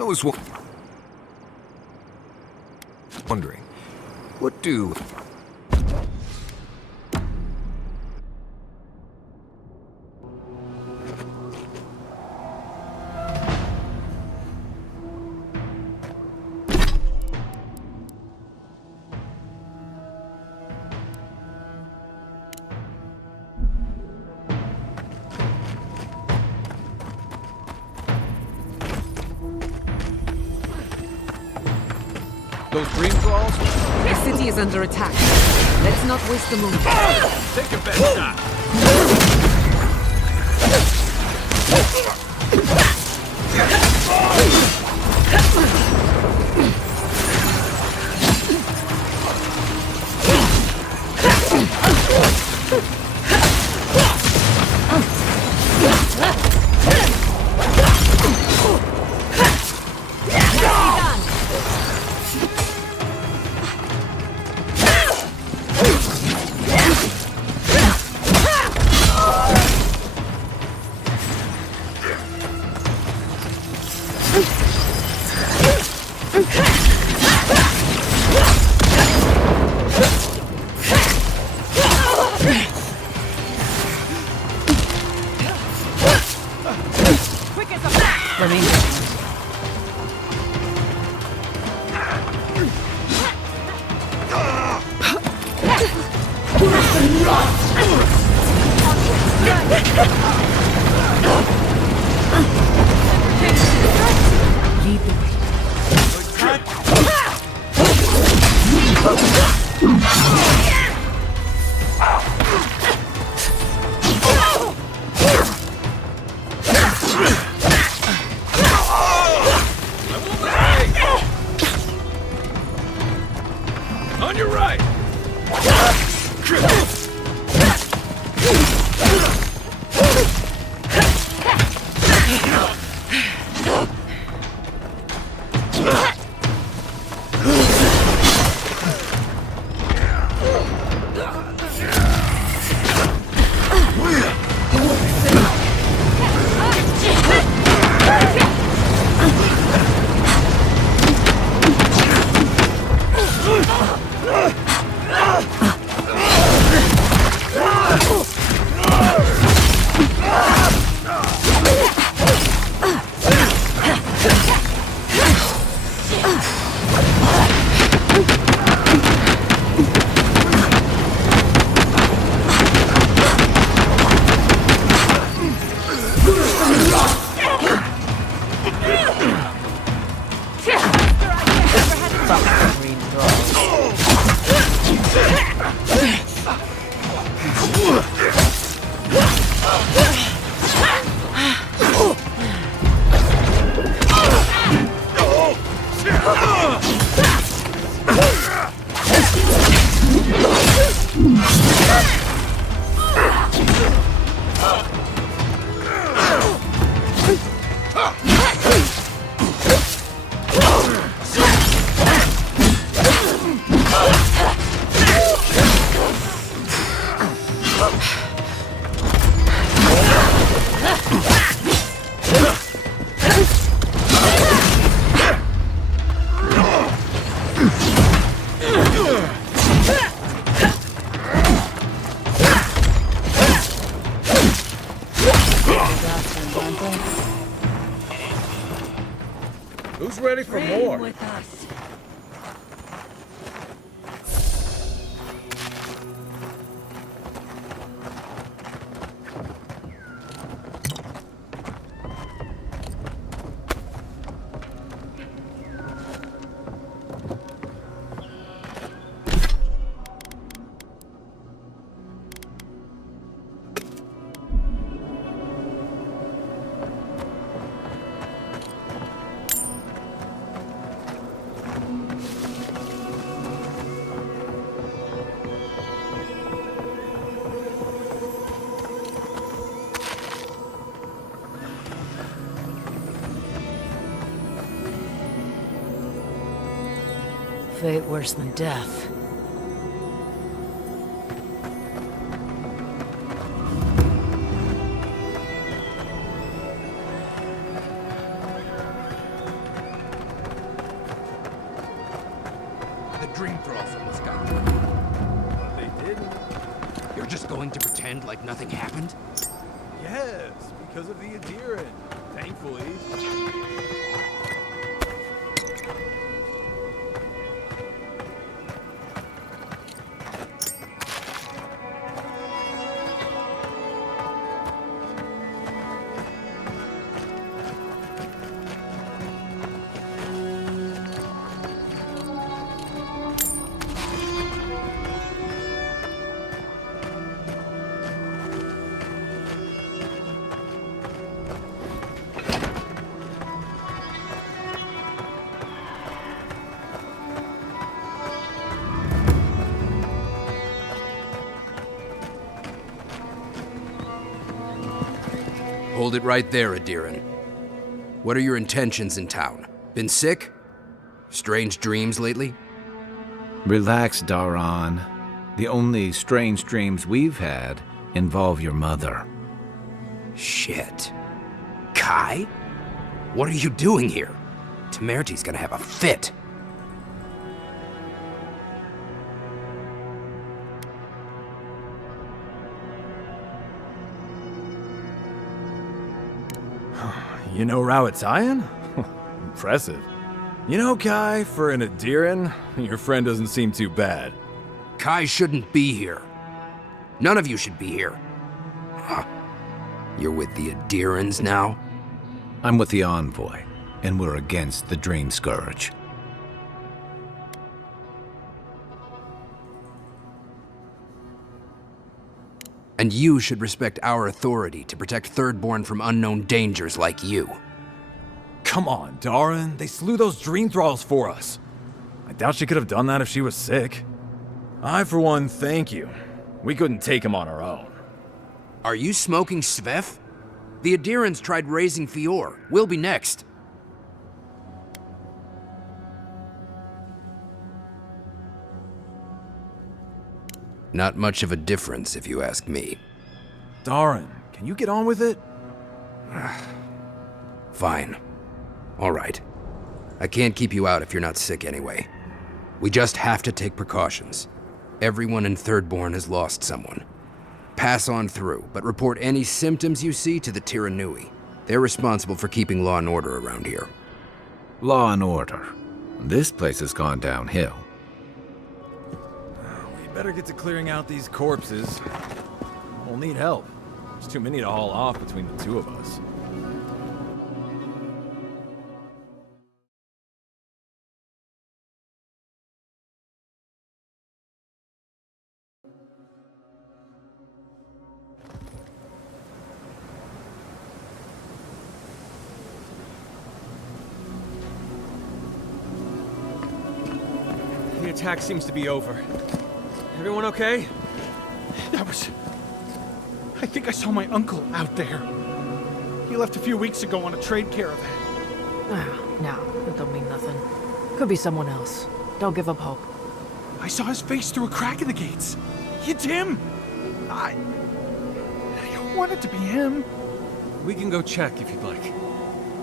I was wondering, what do... Those green claws? The city is under attack. Let's not waste the moment. Take your best shot. On your right! Who's ready for more? With us. Fate worse than death. going to pretend like nothing happened? Yes, because of the Adiran. Thankfully. Hold it right there, Adiran. What are your intentions in town? Been sick? Strange dreams lately? Relax, Daran. The only strange dreams we've had involve your mother. Shit. Kai? What are you doing here? Temerty's gonna have a fit. You know Rawatsayan? Impressive. You know, Kai, for an Adiran, your friend doesn't seem too bad. Kai shouldn't be here. None of you should be here. Huh. You're with the Adirans now? I'm with the Envoy, and we're against the Dream Scourge. And you should respect our authority to protect Thirdborn from unknown dangers like you. Come on, Daran. They slew those dream thralls for us. I doubt she could have done that if she was sick. I, for one, thank you. We couldn't take him on our own. Are you smoking Svef? The Adirans tried raising Fior. We'll be next. Not much of a difference, if you ask me. Daran, can you get on with it? Fine. All right. I can't keep you out if you're not sick anyway. We just have to take precautions. Everyone in Thirdborn has lost someone. Pass on through, but report any symptoms you see to the Tiranui. They're responsible for keeping law and order around here. Law and order. This place has gone downhill. We better get to clearing out these corpses. We'll need help. There's too many to haul off between the two of us. The attack seems to be over. Everyone okay? I think I saw my uncle out there. He left a few weeks ago on a trade caravan. No, that don't mean nothing. Could be someone else. Don't give up hope. I saw his face through a crack in the gates. It's him! I want it to be him. We can go check if you'd like.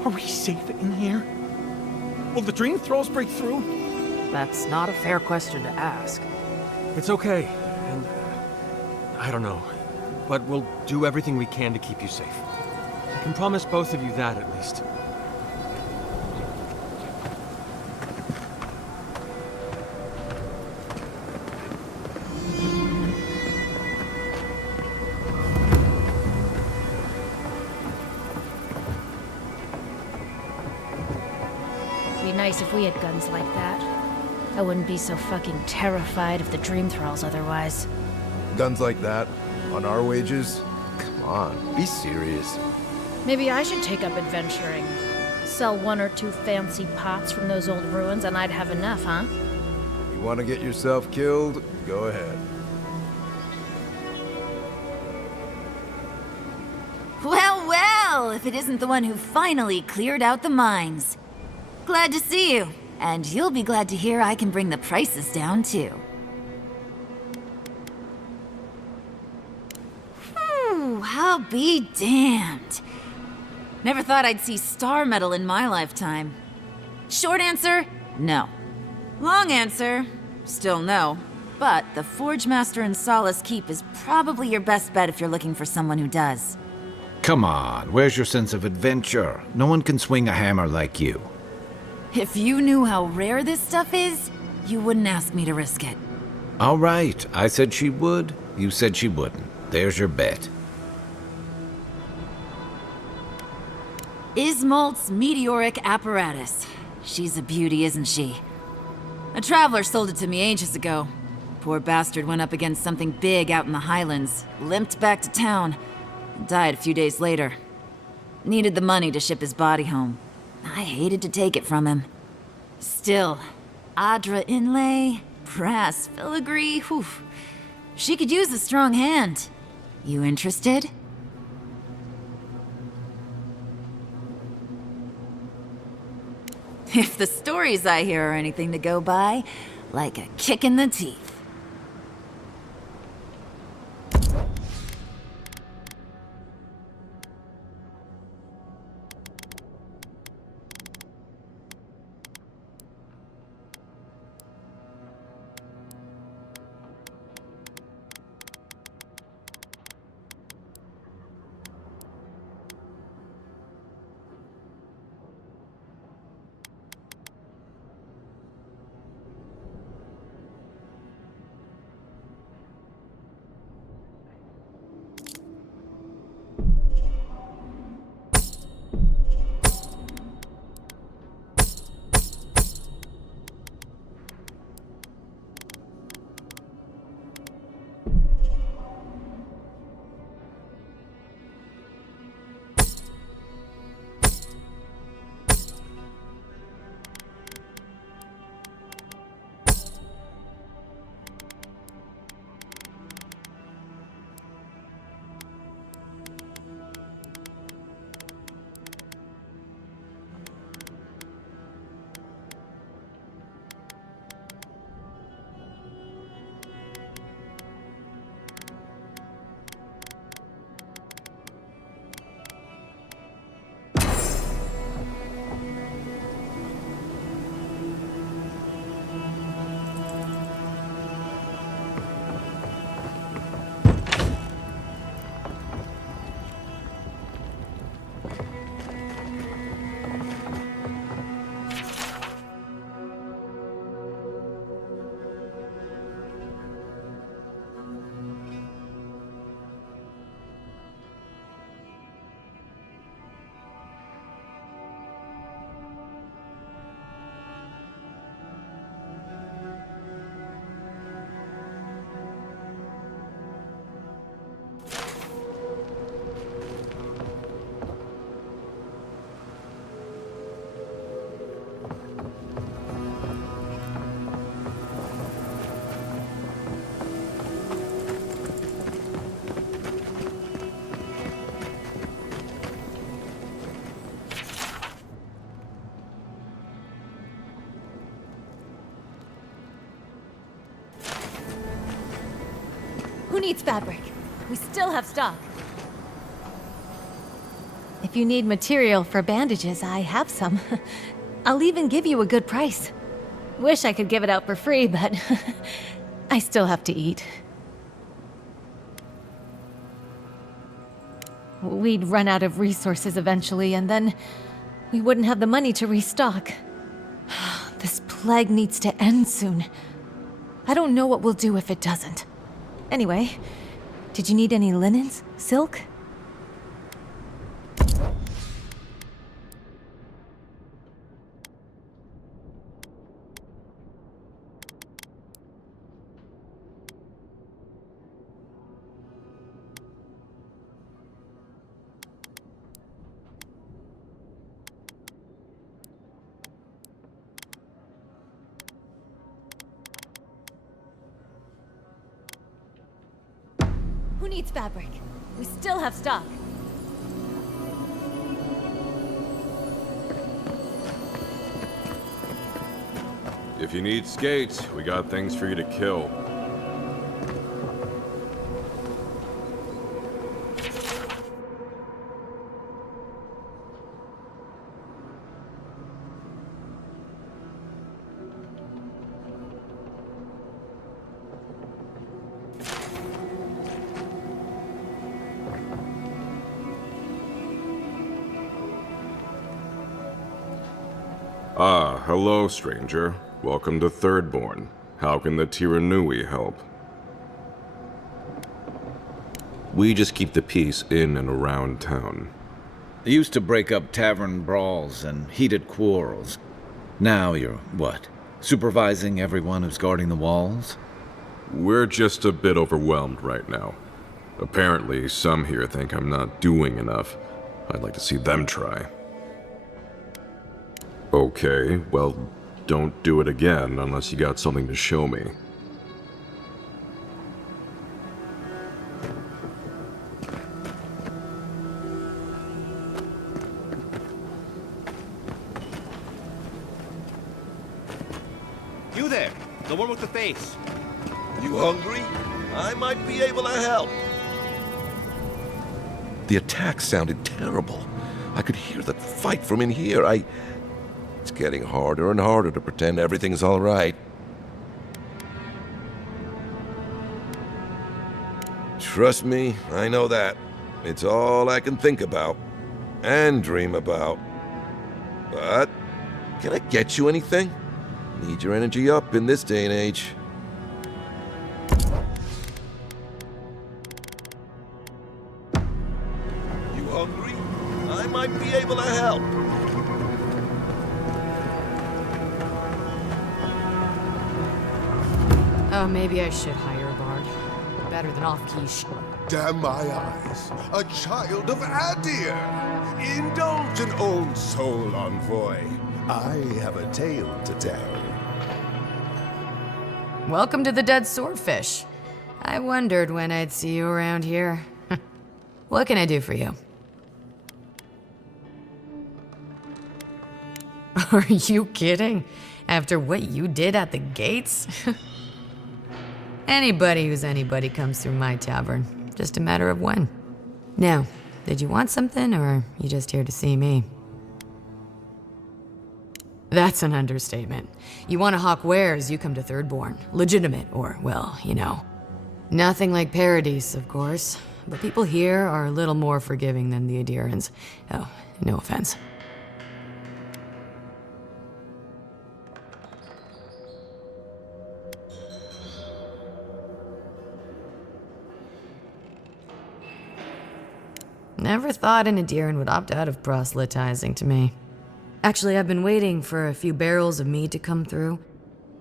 Are we safe in here? Will the dream thralls break through? That's not a fair question to ask. It's okay, and I don't know, but we'll do everything we can to keep you safe. I can promise both of you that, at least. Be nice if we had guns like that. I wouldn't be so fucking terrified of the dream thralls otherwise. Guns like that? On our wages? Come on, be serious. Maybe I should take up adventuring. Sell one or two fancy pots from those old ruins and I'd have enough, huh? You want to get yourself killed? Go ahead. Well, well, if it isn't the one who finally cleared out the mines. Glad to see you. And you'll be glad to hear I can bring the prices down, too. I'll be damned. Never thought I'd see star metal in my lifetime. Short answer, no. Long answer, still no. But the Forge Master in Solace Keep is probably your best bet if you're looking for someone who does. Come on, where's your sense of adventure? No one can swing a hammer like you. If you knew how rare this stuff is, you wouldn't ask me to risk it. All right, I said she would, you said she wouldn't. There's your bet. Ismolt's meteoric apparatus. She's a beauty, isn't she? A traveler sold it to me ages ago. Poor bastard went up against something big out in the Highlands, limped back to town, and died a few days later. Needed the money to ship his body home. I hated to take it from him. Still, Adra inlay, brass filigree, whew. She could use a strong hand. You interested? If the stories I hear are anything to go by, like a kick in the teeth. Who needs fabric? We still have stock. If you need material for bandages, I have some. I'll even give you a good price. Wish I could give it out for free, but I still have to eat. We'd run out of resources eventually, and then we wouldn't have the money to restock. This plague needs to end soon. I don't know what we'll do if it doesn't. Anyway, did you need any linens? Silk? Who needs fabric? We still have stock. If you need skates, we got things for you to kill. Ah, hello, stranger. Welcome to Thirdborn. How can the Tiranui help? We just keep the peace in and around town. They used to break up tavern brawls and heated quarrels. Now you're, what, supervising everyone who's guarding the walls? We're just a bit overwhelmed right now. Apparently, some here think I'm not doing enough. I'd like to see them try. Okay, well, don't do it again unless you got something to show me. You there, the one with the face. You hungry? I might be able to help. The attack sounded terrible. I could hear the fight from in here. It's getting harder and harder to pretend everything's all right. Trust me, I know that. It's all I can think about. And dream about. But, can I get you anything? Need your energy up in this day and age. You hungry? I might be able to help. Oh, maybe I should hire a bard. Better than off-key Damn my eyes. A child of Adir! Indulge an old soul, envoy. I have a tale to tell. Welcome to the Dead Swordfish. I wondered when I'd see you around here. What can I do for you? Are you kidding? After what you did at the gates? Anybody who's anybody comes through my tavern. Just a matter of when. Now, did you want something, or are you just here to see me? That's an understatement. You want to hawk wares, you come to Thirdborn. Legitimate, or, well, you know. Nothing like Paradise, of course. But people here are a little more forgiving than the Adirans. Oh, no offense. Never thought an Adiran would opt out of proselytizing to me. Actually, I've been waiting for a few barrels of mead to come through.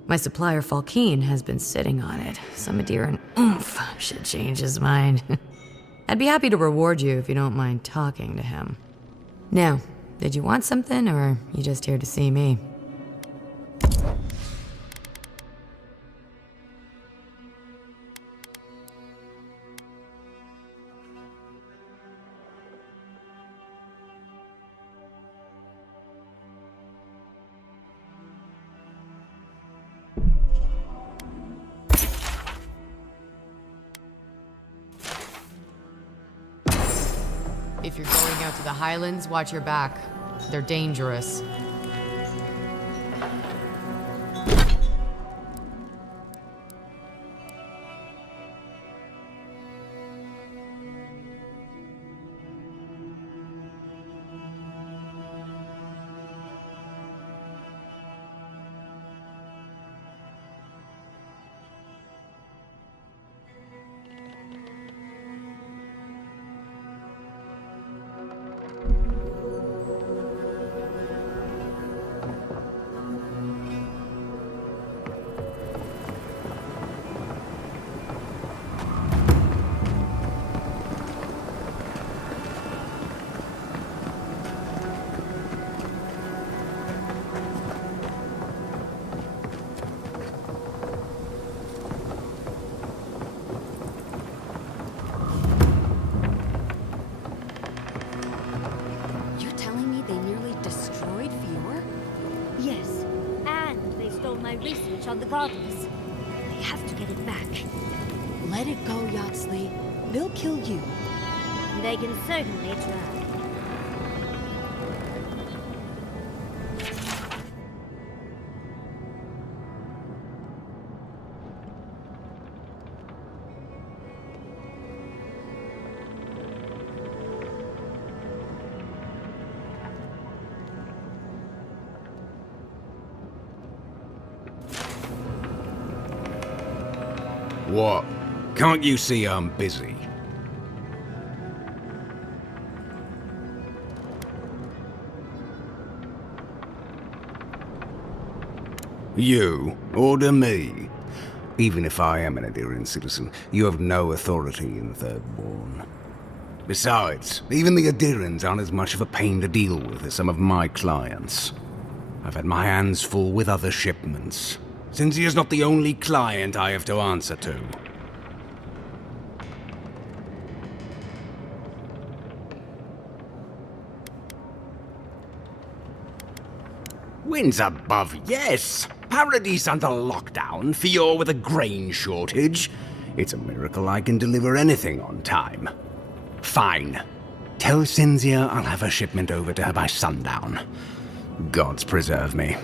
My supplier, Falkeen, has been sitting on it. Some Adiran oomph should change his mind. I'd be happy to reward you if you don't mind talking to him. Now, did you want something, or are you just here to see me? If you're going out to the Highlands, watch your back. They're dangerous. On the goddess. They have to get it back. Let it go, Yatsley. They'll kill you. They can certainly try. What? Can't you see I'm busy? You order me. Even if I am an Adirian citizen, you have no authority in Thirdborn. Besides, even the Adirians aren't as much of a pain to deal with as some of my clients. I've had my hands full with other shipments. Since he is not the only client I have to answer to. Winds above, yes. Paradise under lockdown, Fior with a grain shortage. It's a miracle I can deliver anything on time. Fine. Tell Cynthia I'll have a shipment over to her by sundown. Gods preserve me.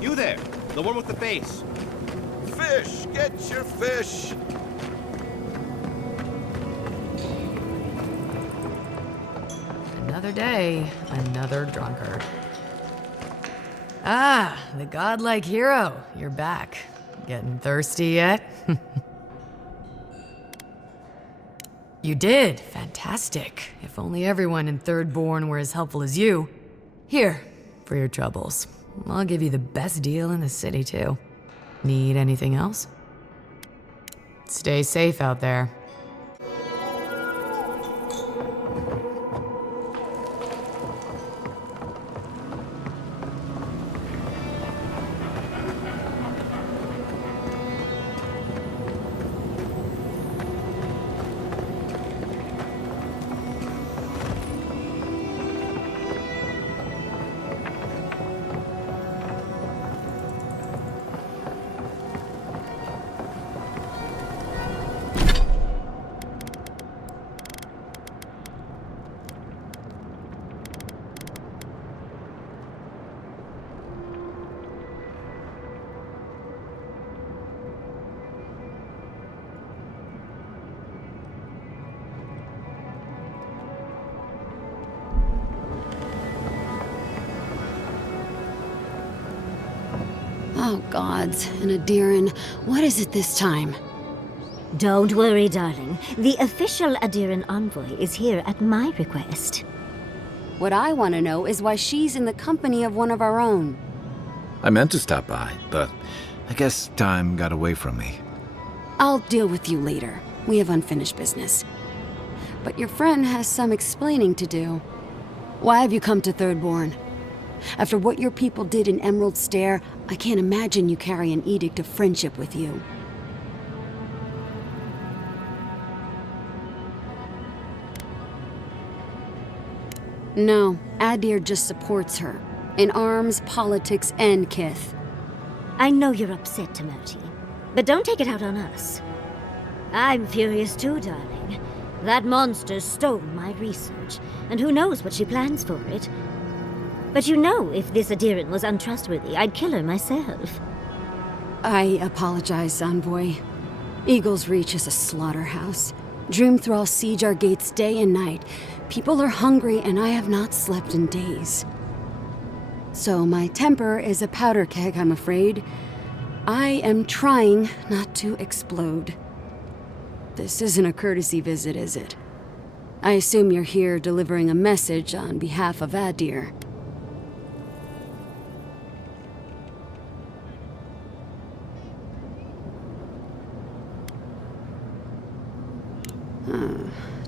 You there, the one with the face. Fish! Get your fish! Another day, another drunkard. Ah, the godlike hero. You're back. Getting thirsty yet? You did. Fantastic. If only everyone in Thirdborn were as helpful as you. Here, for your troubles. I'll give you the best deal in the city, too. Need anything else? Stay safe out there. Oh, gods. And Adiran, what is it this time? Don't worry, darling. The official Adiran envoy is here at my request. What I want to know is why she's in the company of one of our own. I meant to stop by, but I guess time got away from me. I'll deal with you later. We have unfinished business. But your friend has some explaining to do. Why have you come to Thirdborn? After what your people did in Emerald Stair, I can't imagine you carry an edict of friendship with you. No, Adir just supports her. In arms, politics, and kith. I know you're upset, Timothy, but don't take it out on us. I'm furious too, darling. That monster stole my research, and who knows what she plans for it. But you know, if this Adiran was untrustworthy, I'd kill her myself. I apologize, Envoy. Eagle's Reach is a slaughterhouse. Dreamthralls siege our gates day and night. People are hungry, and I have not slept in days. So my temper is a powder keg, I'm afraid. I am trying not to explode. This isn't a courtesy visit, is it? I assume you're here delivering a message on behalf of Adir.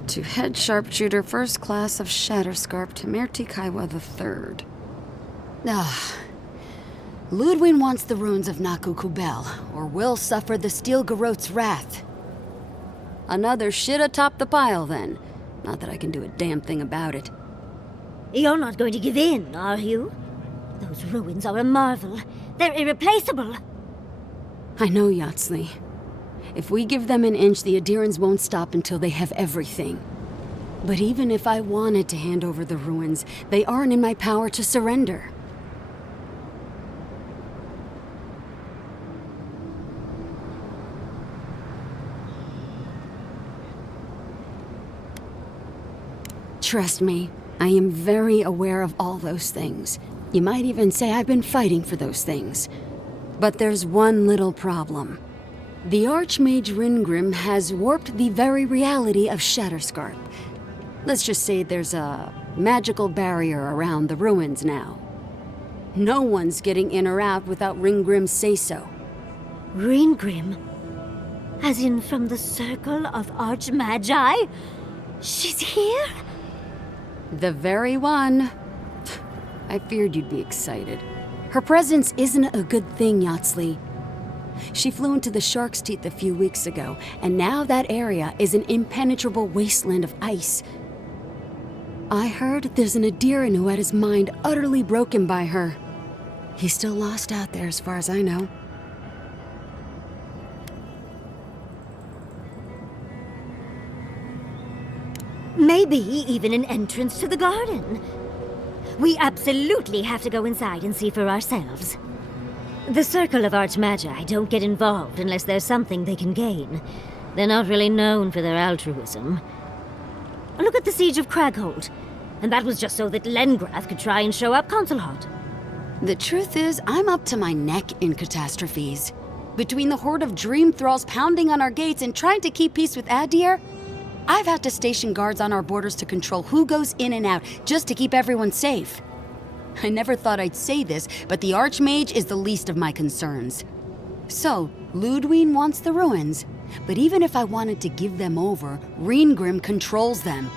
To head sharpshooter first class of Shatterscarp Temerti Kaiwa III. Ludwin wants the ruins of Naku Kubel, or will suffer the Steel Garot's wrath. Another shit atop the pile, then. Not that I can do a damn thing about it. You're not going to give in, are you? Those ruins are a marvel. They're irreplaceable. I know, Yatsley. If we give them an inch, the Adirans won't stop until they have everything. But even if I wanted to hand over the ruins, they aren't in my power to surrender. Trust me, I am very aware of all those things. You might even say I've been fighting for those things. But there's one little problem. The Archmage Ringrim has warped the very reality of Shatterscarp. Let's just say there's a magical barrier around the ruins now. No one's getting in or out without Ringgrim's say-so. Ringgrim? As in from the Circle of Archmagi? She's here? The very one. I feared you'd be excited. Her presence isn't a good thing, Yatsley. She flew into the Shark's Teeth a few weeks ago, and now that area is an impenetrable wasteland of ice. I heard there's an Adiran who had his mind utterly broken by her. He's still lost out there as far as I know. Maybe even an entrance to the garden. We absolutely have to go inside and see for ourselves. The Circle of Archmagi don't get involved unless there's something they can gain. They're not really known for their altruism. Look at the Siege of Craghold. And that was just so that Lengrath could try and show up Consulhot. The truth is, I'm up to my neck in catastrophes. Between the horde of dream thralls pounding on our gates and trying to keep peace with Adir, I've had to station guards on our borders to control who goes in and out, just to keep everyone safe. I never thought I'd say this, but the Archmage is the least of my concerns. So, Ludwine wants the ruins, but even if I wanted to give them over, Ringrim controls them.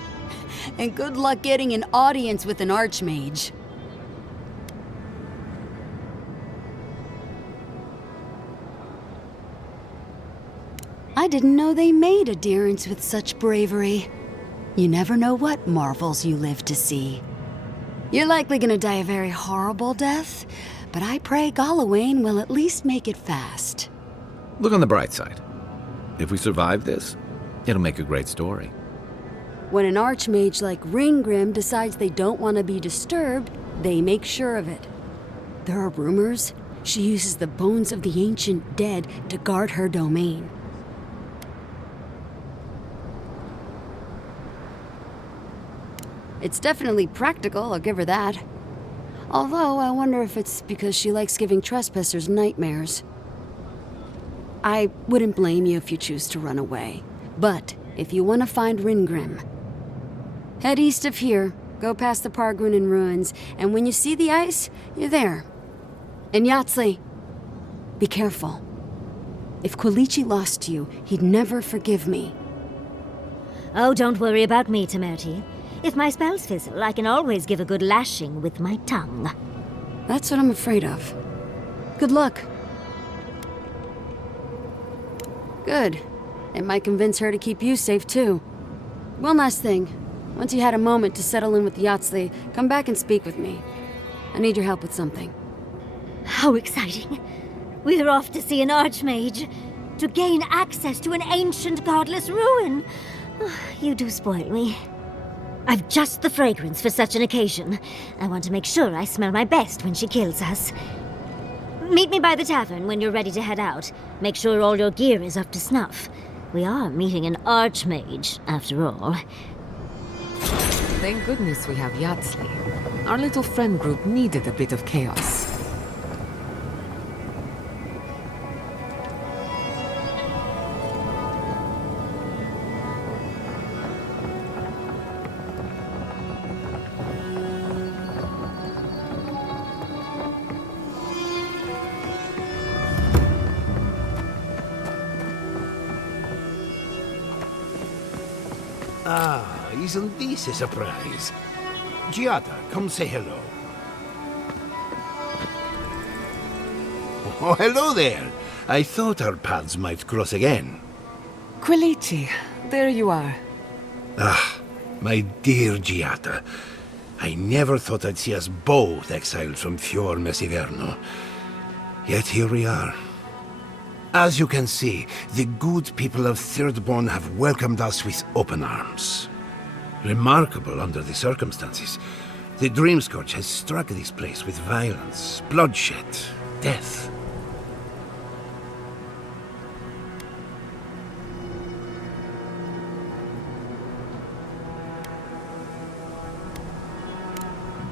And good luck getting an audience with an Archmage. I didn't know they made adherents with such bravery. You never know what marvels you live to see. You're likely gonna die a very horrible death, but I pray Galawain will at least make it fast. Look on the bright side. If we survive this, it'll make a great story. When an Archmage like Ringgrim decides they don't want to be disturbed, they make sure of it. There are rumors she uses the bones of the ancient dead to guard her domain. It's definitely practical, I'll give her that. Although, I wonder if it's because she likes giving trespassers nightmares. I wouldn't blame you if you choose to run away. But, if you want to find Ringrim, head east of here, go past the Pargrunin ruins, and when you see the ice, you're there. And Yatsley, be careful. If Quilichi lost you, he'd never forgive me. Oh, don't worry about me, Temerti. If my spells fizzle, I can always give a good lashing with my tongue. That's what I'm afraid of. Good luck. Good. It might convince her to keep you safe, too. One last thing. Once you had a moment to settle in with Yatsley, come back and speak with me. I need your help with something. How exciting. We're off to see an Archmage. To gain access to an ancient godless ruin. You do spoil me. I've just the fragrance for such an occasion. I want to make sure I smell my best when she kills us. Meet me by the tavern when you're ready to head out. Make sure all your gear is up to snuff. We are meeting an Archmage, after all. Thank goodness we have Yatsley. Our little friend group needed a bit of chaos. Ah, isn't this a surprise? Giada, come say hello. Oh, hello there. I thought our paths might cross again. Quilichi, there you are. Ah, my dear Giada. I never thought I'd see us both exiled from Fior Messiverno. Yet here we are. As you can see, the good people of Thirdborn have welcomed us with open arms. Remarkable under the circumstances. The Dreamscourge has struck this place with violence, bloodshed, death.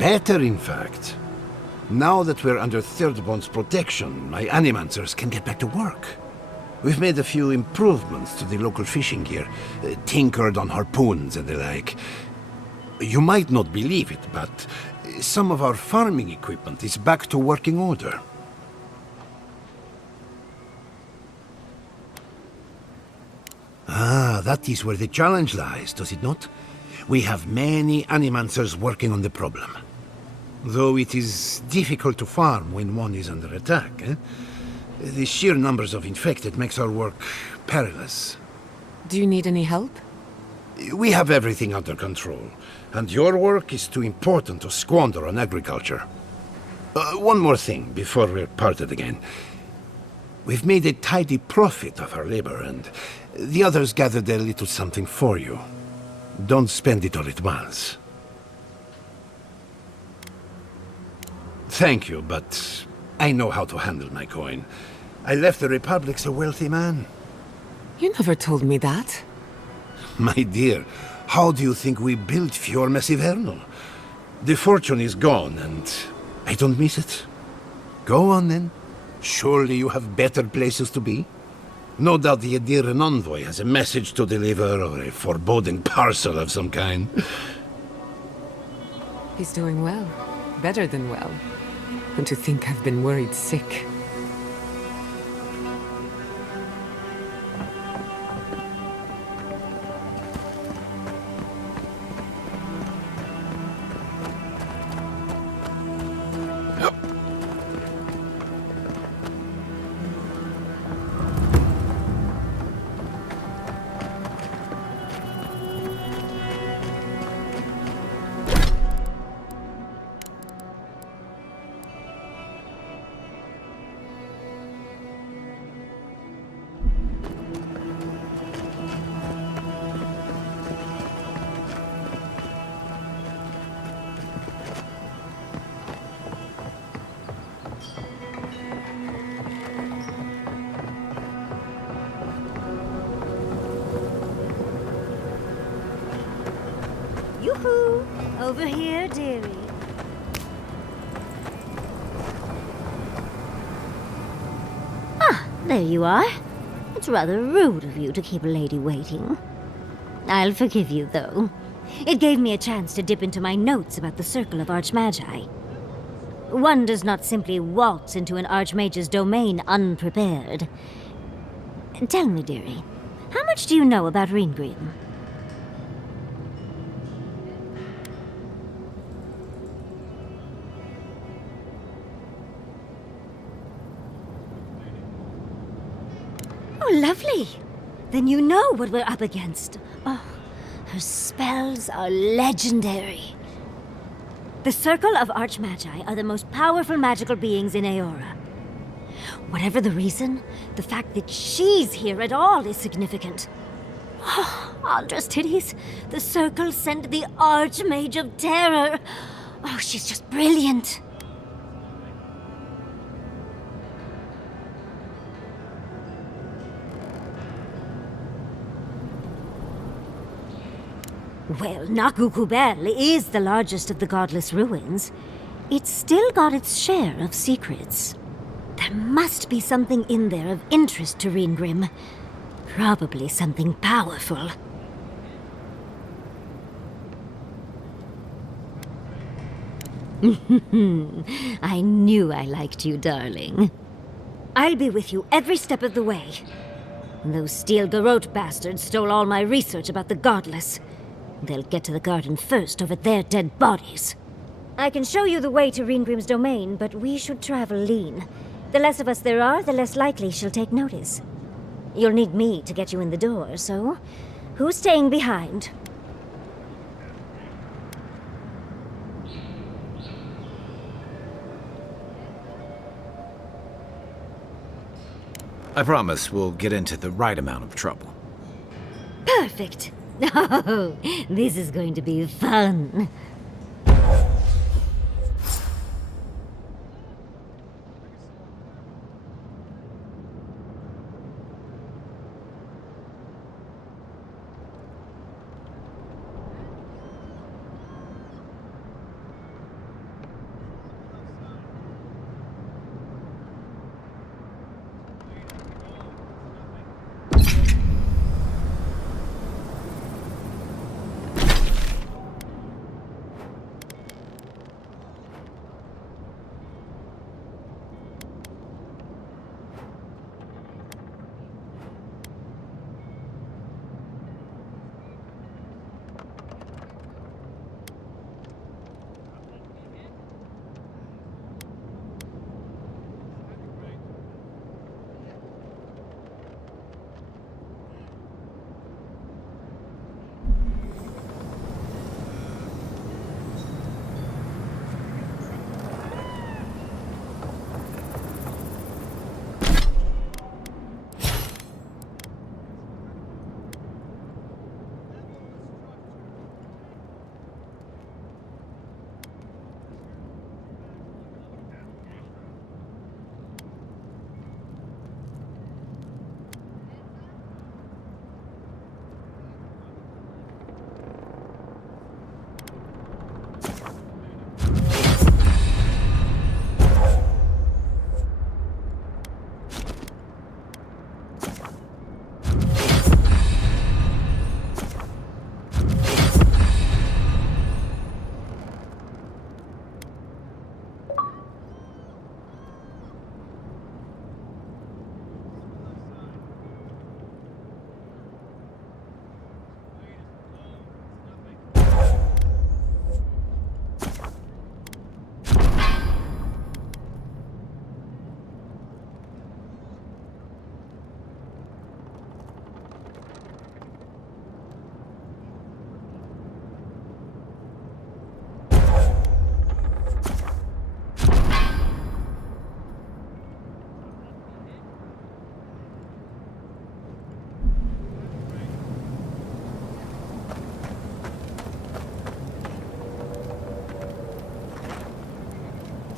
Better, in fact. Now that we're under Third Bond's protection, my animancers can get back to work. We've made a few improvements to the local fishing gear, tinkered on harpoons and the like. You might not believe it, but some of our farming equipment is back to working order. Ah, that is where the challenge lies, does it not? We have many animancers working on the problem. Though it is difficult to farm when one is under attack, eh? The sheer numbers of infected makes our work perilous. Do you need any help? We have everything under control, and your work is too important to squander on agriculture. One more thing before we're parted again. We've made a tidy profit of our labor, and the others gathered a little something for you. Don't spend it all at once. Thank you, but I know how to handle my coin. I left the Republic a wealthy man. You never told me that. My dear, how do you think we built Fior Messivernal? The fortune is gone, and I don't miss it. Go on, then. Surely you have better places to be. No doubt the Adiran envoy has a message to deliver, or a foreboding parcel of some kind. He's doing well. Better than well. And to think I've been worried sick. Yoo-hoo! Over here, dearie. Ah, there you are. It's rather rude of you to keep a lady waiting. I'll forgive you, though. It gave me a chance to dip into my notes about the Circle of Archmagi. One does not simply waltz into an Archmage's domain unprepared. Tell me, dearie, how much do you know about Ringrim? Oh, lovely. Then you know what we're up against. Oh, her spells are legendary. The Circle of Archmagi are the most powerful magical beings in Aora. Whatever the reason, the fact that she's here at all is significant. Oh, Andra's titties. The Circle sent the Archmage of Terror. Oh, she's just brilliant. Well, Nakukubel is the largest of the godless ruins. It's still got its share of secrets. There must be something in there of interest to Ringrim. Probably something powerful. I knew I liked you, darling. I'll be with you every step of the way. Those Steel Garrote bastards stole all my research about the godless. They'll get to the garden first over their dead bodies. I can show you the way to Ringrim's domain, but we should travel lean. The less of us there are, the less likely she'll take notice. You'll need me to get you in the door, so who's staying behind? I promise we'll get into the right amount of trouble. Perfect. Oh, this is going to be fun.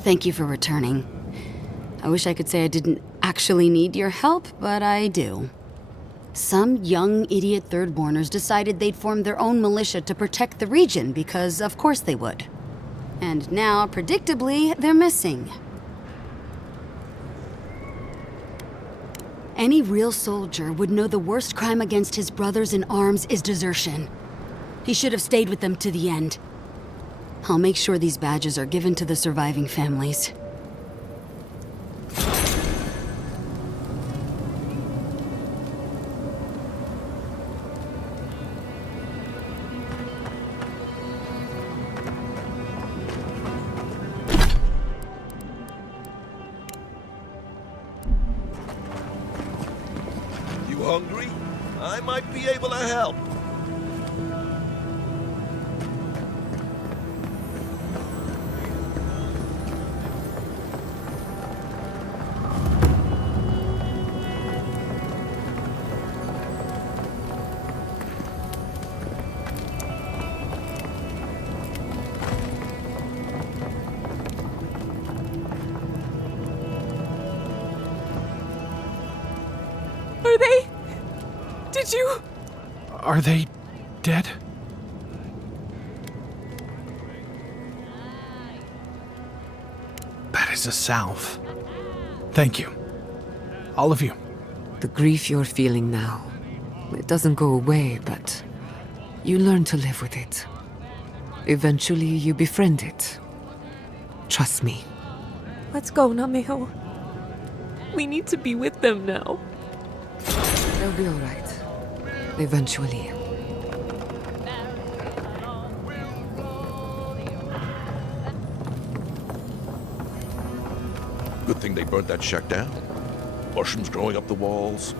Thank you for returning. I wish I could say I didn't actually need your help, but I do. Some young idiot thirdborners decided they'd form their own militia to protect the region because of course they would. And now, predictably, they're missing. Any real soldier would know the worst crime against his brothers in arms is desertion. He should have stayed with them to the end. I'll make sure these badges are given to the surviving families. You hungry? I might be able to help. Are they? Did you? Are they dead? That is a salve. Thank you. All of you. The grief you're feeling now, it doesn't go away, but you learn to live with it. Eventually, you befriend it. Trust me. Let's go, Nameo. We need to be with them now. They'll be all right. Eventually. Good thing they burnt that shack down. Mushrooms growing up the walls.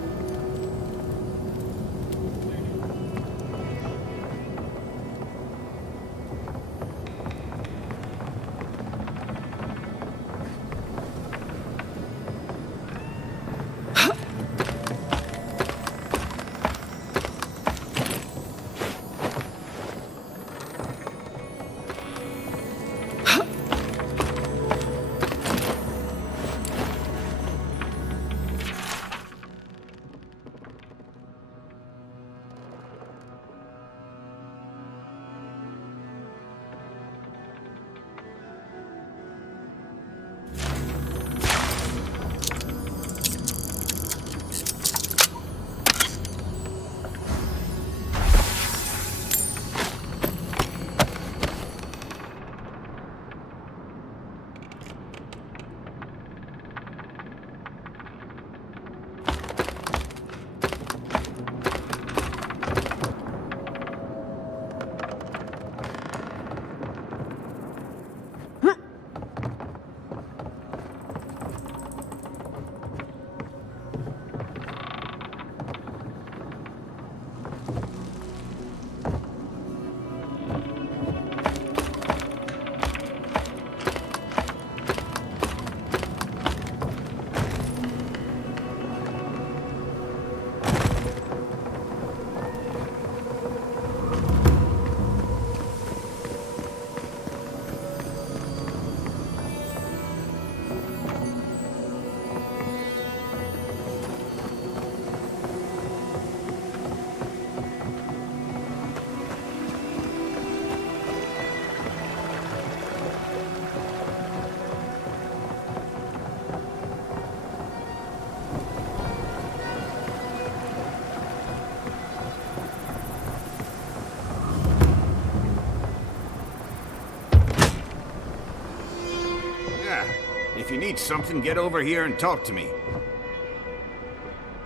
If you need something, get over here and talk to me.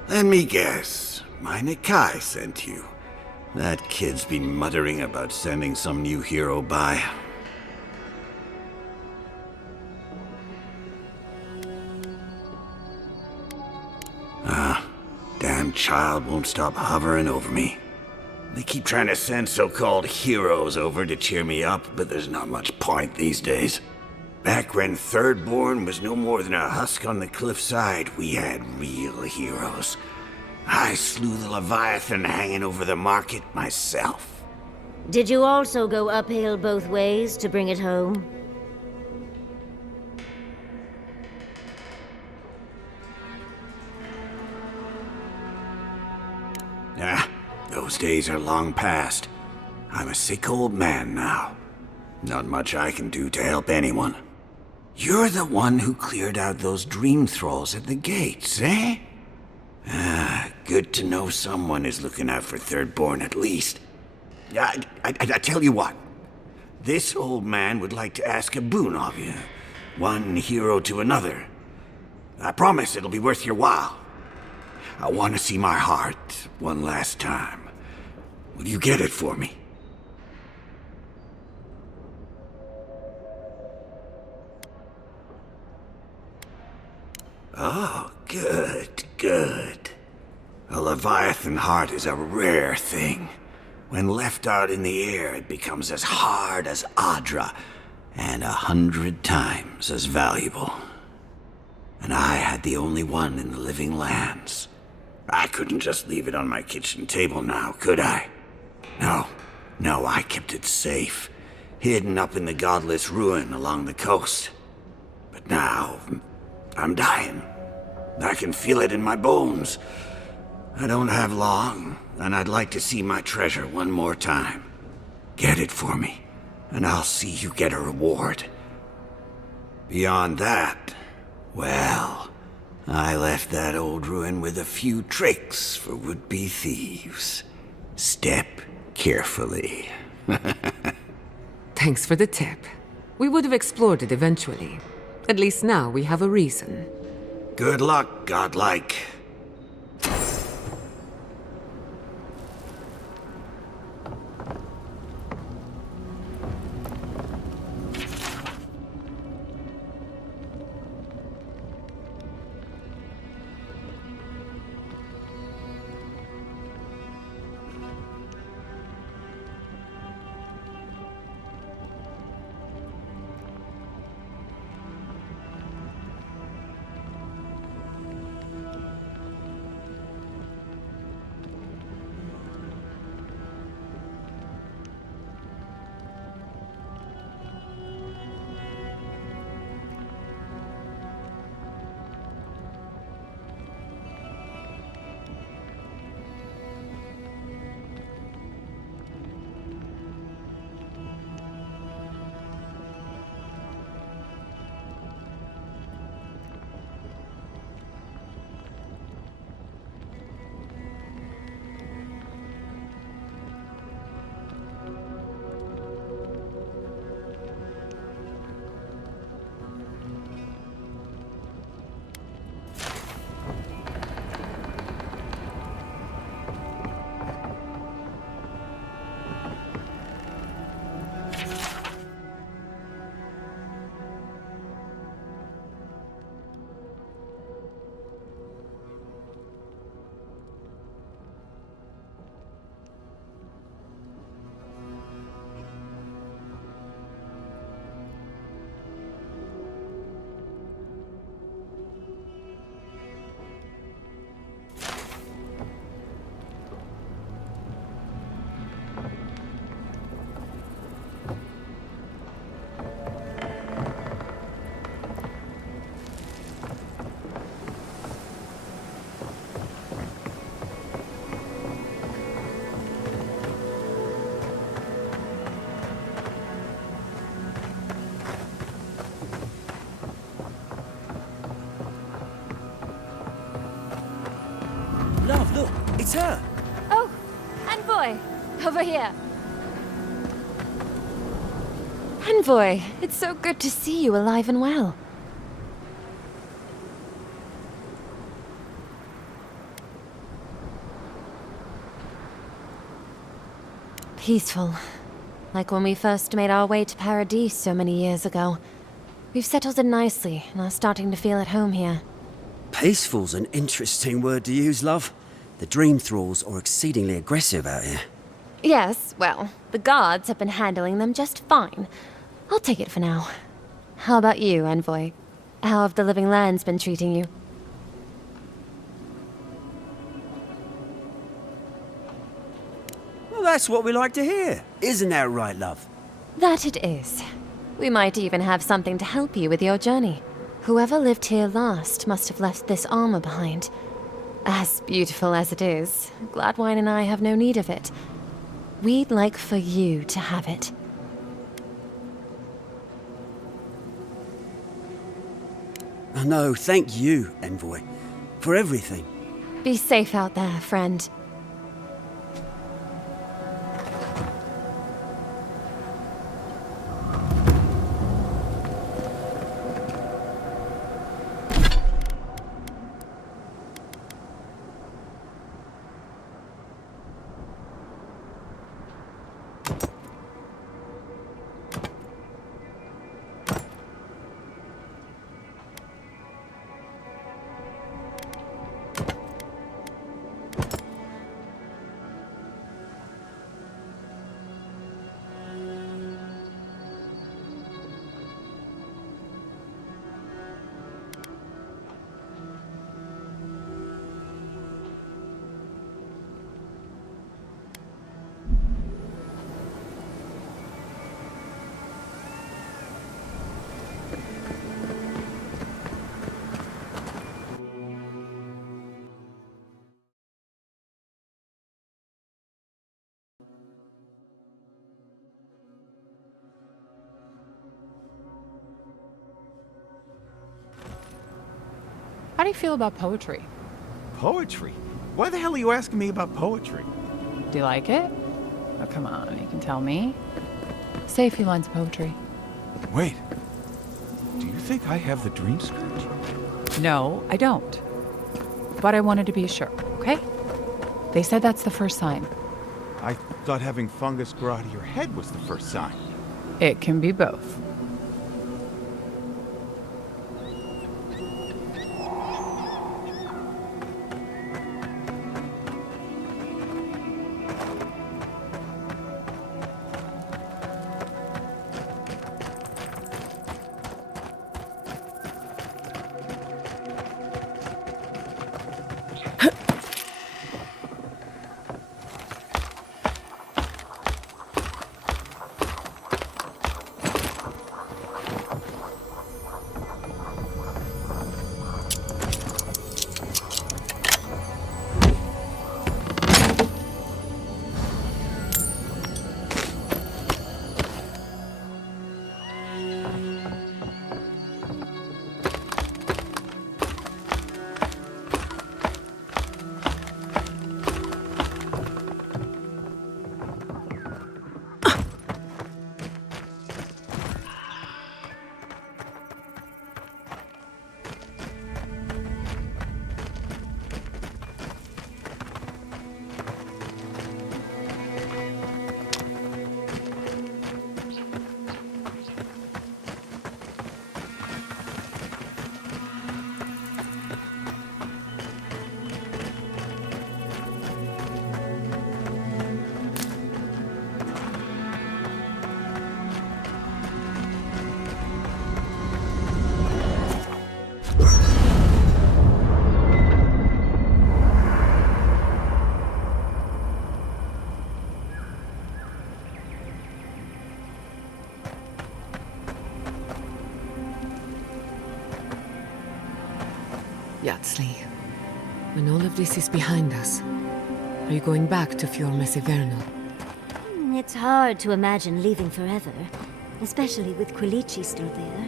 Let me guess. My Nikai sent you. That kid's been muttering about sending some new hero by. Damn child won't stop hovering over me. They keep trying to send so-called heroes over to cheer me up, but there's not much point these days. Back when Thirdborn was no more than a husk on the cliffside, we had real heroes. I slew the Leviathan hanging over the market myself. Did you also go uphill both ways to bring it home? Those days are long past. I'm a sick old man now. Not much I can do to help anyone. You're the one who cleared out those dream thralls at the gates, eh? Good to know someone is looking out for Thirdborn at least. I tell you what. This old man would like to ask a boon of you. One hero to another. I promise it'll be worth your while. I want to see my heart one last time. Will you get it for me? Oh, good, good. A Leviathan heart is a rare thing. When left out in the air, it becomes as hard as Adra, and 100 times as valuable. And I had the only one in the living lands. I couldn't just leave it on my kitchen table now, could I? No, I kept it safe, hidden up in the godless ruin along the coast. But now, I'm dying. I can feel it in my bones. I don't have long, and I'd like to see my treasure one more time. Get it for me, and I'll see you get a reward. Beyond that, well, I left that old ruin with a few tricks for would-be thieves. Step carefully. Thanks for the tip. We would have explored it eventually. At least now we have a reason. Good luck, godlike. Love, look, it's her. Oh, Envoy, over here. Envoy, it's so good to see you alive and well. Peaceful. Like when we first made our way to Paradise so many years ago. We've settled in nicely and are starting to feel at home here. Peaceful's an interesting word to use, love. The dream thralls are exceedingly aggressive out here. Yes, well, the guards have been handling them just fine. I'll take it for now. How about you, Envoy? How have the living lands been treating you? Well, that's what we like to hear. Isn't that right, love? That it is. We might even have something to help you with your journey. Whoever lived here last must have left this armor behind. As beautiful as it is, Gladwine and I have no need of it. We'd like for you to have it. Oh, no, thank you, Envoy, for everything. Be safe out there, friend. How do you feel about poetry? Poetry? Why the hell are you asking me about poetry? Do you like it? Oh, come on, you can tell me. Say a few lines of poetry. Wait. Do you think I have the dream scourge? No, I don't. But I wanted to be sure, okay? They said that's the first sign. I thought having fungus grow out of your head was the first sign. It can be both. Yatsli, when all of this is behind us, are you going back to Fior Mesivernal? It's hard to imagine leaving forever, especially with Quilici still there.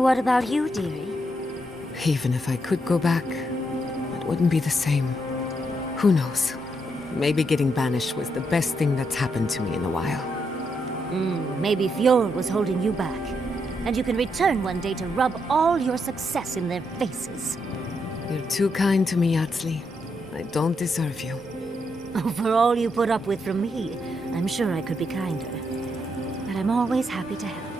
What about you, dearie? Even if I could go back, it wouldn't be the same. Who knows? Maybe getting banished was the best thing that's happened to me in a while. Maybe Fior was holding you back. And you can return one day to rub all your success in their faces. You're too kind to me, Yatsli. I don't deserve you. For all you put up with from me, I'm sure I could be kinder. But I'm always happy to help.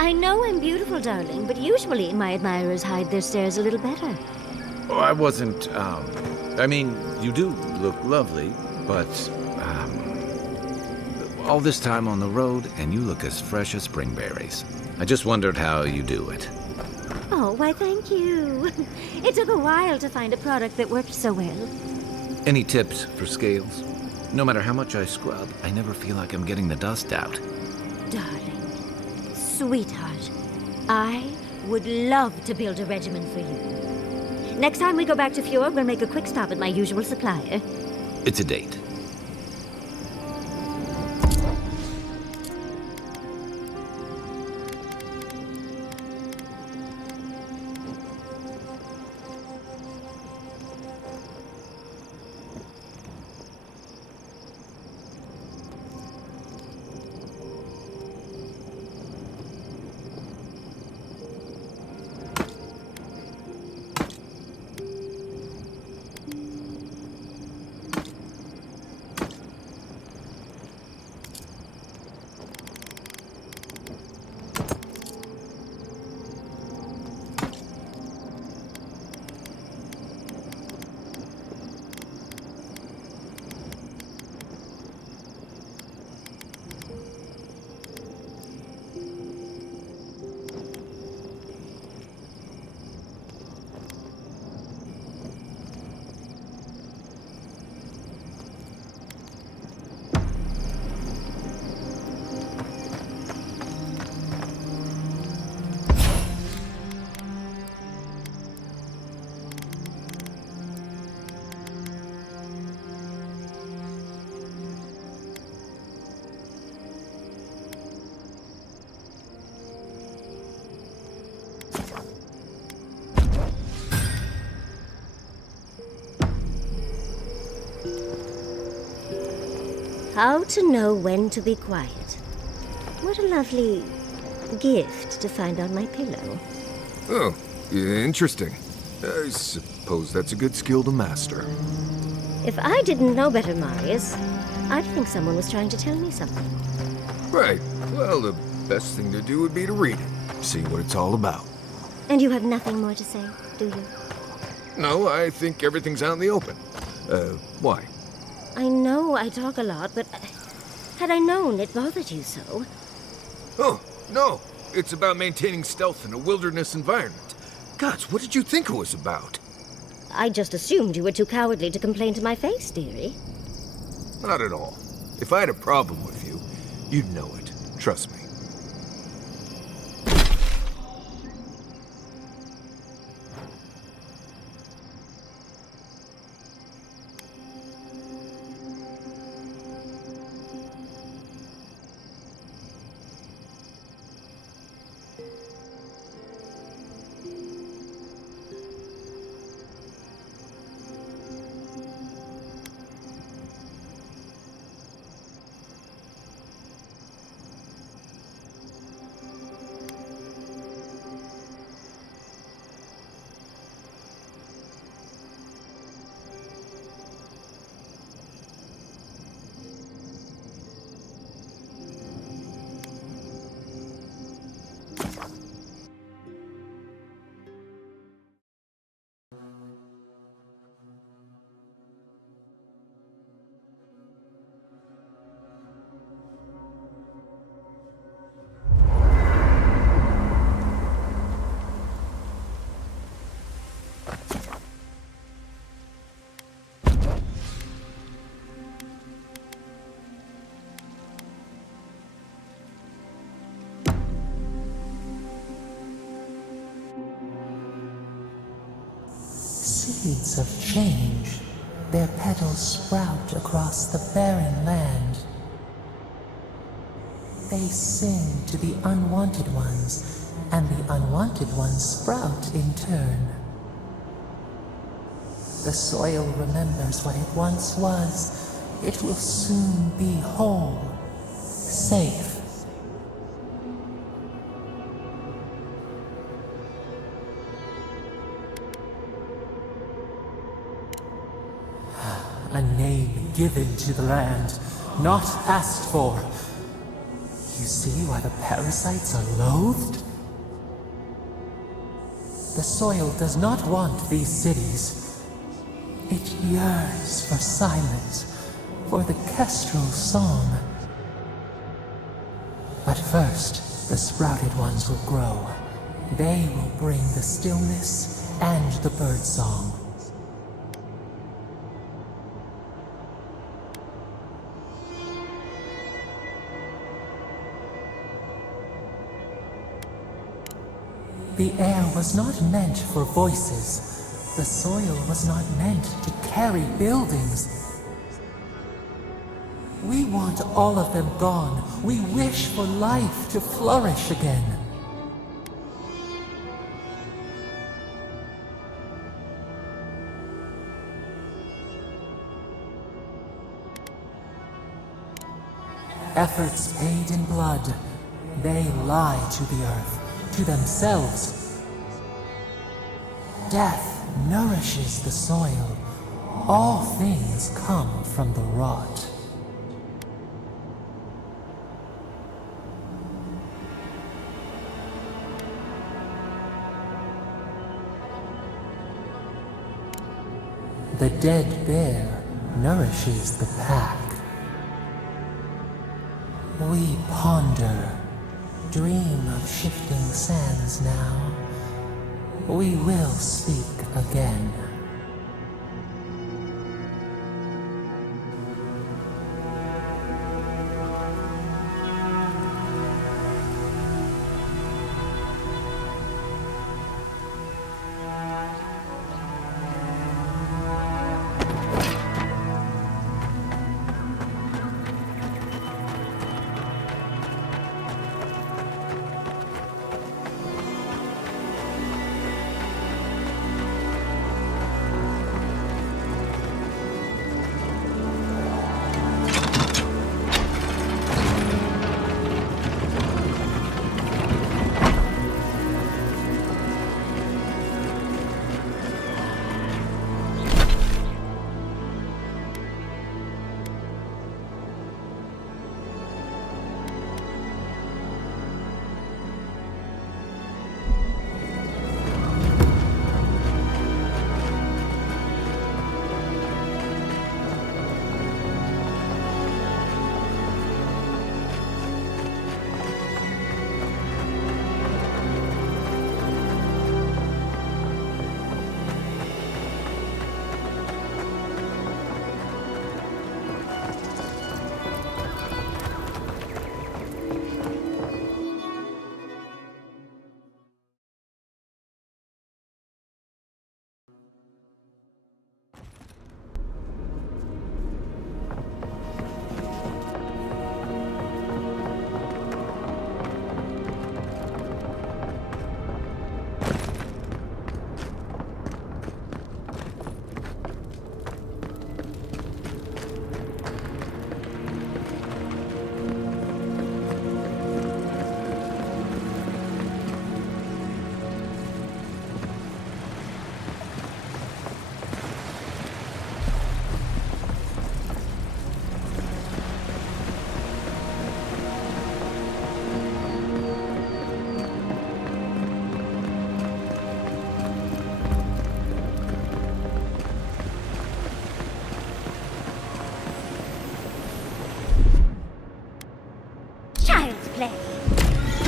I know I'm beautiful, darling, but usually my admirers hide their stares a little better. Oh, I wasn't, I mean, you do look lovely, but, all this time on the road, and you look as fresh as spring berries. I just wondered how you do it. Oh, why thank you. It took a while to find a product that worked so well. Any tips for scales? No matter how much I scrub, I never feel like I'm getting the dust out. Darling, sweetheart, I would love to build a regimen for you. Next time we go back to Fjord, we'll make a quick stop at my usual supplier. It's a date. How to know when to be quiet. What a lovely gift to find on my pillow. Oh, interesting. I suppose that's a good skill to master. If I didn't know better, Marius, I'd think someone was trying to tell me something. Right. Well, the best thing to do would be to read it. See what it's all about. And you have nothing more to say, do you? No, I think everything's out in the open. Why? I know I talk a lot, but had I known it bothered you so... Oh, no. It's about maintaining stealth in a wilderness environment. Gods, what did you think it was about? I just assumed you were too cowardly to complain to my face, dearie. Not at all. If I had a problem with you, you'd know it. Trust me. Seeds of change, their petals sprout across the barren land. They sing to the unwanted ones, and the unwanted ones sprout in turn. The soil remembers what it once was. It will soon be whole, safe. A name given to the land, not asked for. You see why the parasites are loathed? The soil does not want these cities. It yearns for silence, for the kestrel song. But first, the sprouted ones will grow. They will bring the stillness and the bird song. The air was not meant for voices. The soil was not meant to carry buildings. We want all of them gone. We wish for life to flourish again. Efforts paid in blood, they lie to the earth. To themselves. Death nourishes the soil. All things come from the rot. The dead bear nourishes the pack. We ponder. Dream of shifting sands now. We will speak again.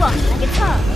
What, like a toy?